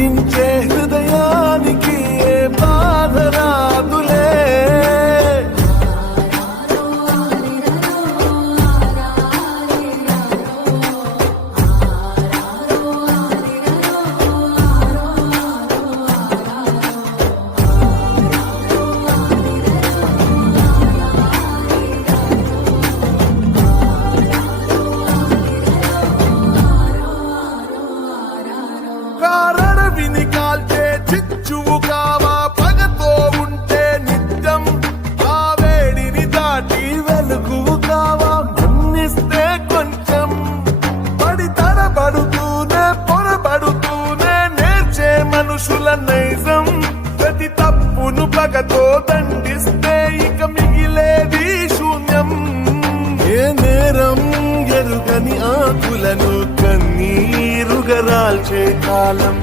చిందించే హృదయానికి ఏ బాధ రాదులే. కారడవిని కాల్చే చిచ్చువు కావా, పగతో ఉంటే నిత్యం ఆ వేడిని దాటి వెలుగువు కావా. మన్నిస్తే కొంచెం పడి తడబడుతూనే పొరబడుతూనే నేర్చే మనుషుల నైజం. ప్రతి తప్పును పగతో దండిస్తే ఇక మిగిలేది శూన్యం. ఏ నేరం ఎరుగని ఆకులను కన్నీరుగరాల్చే కాలం.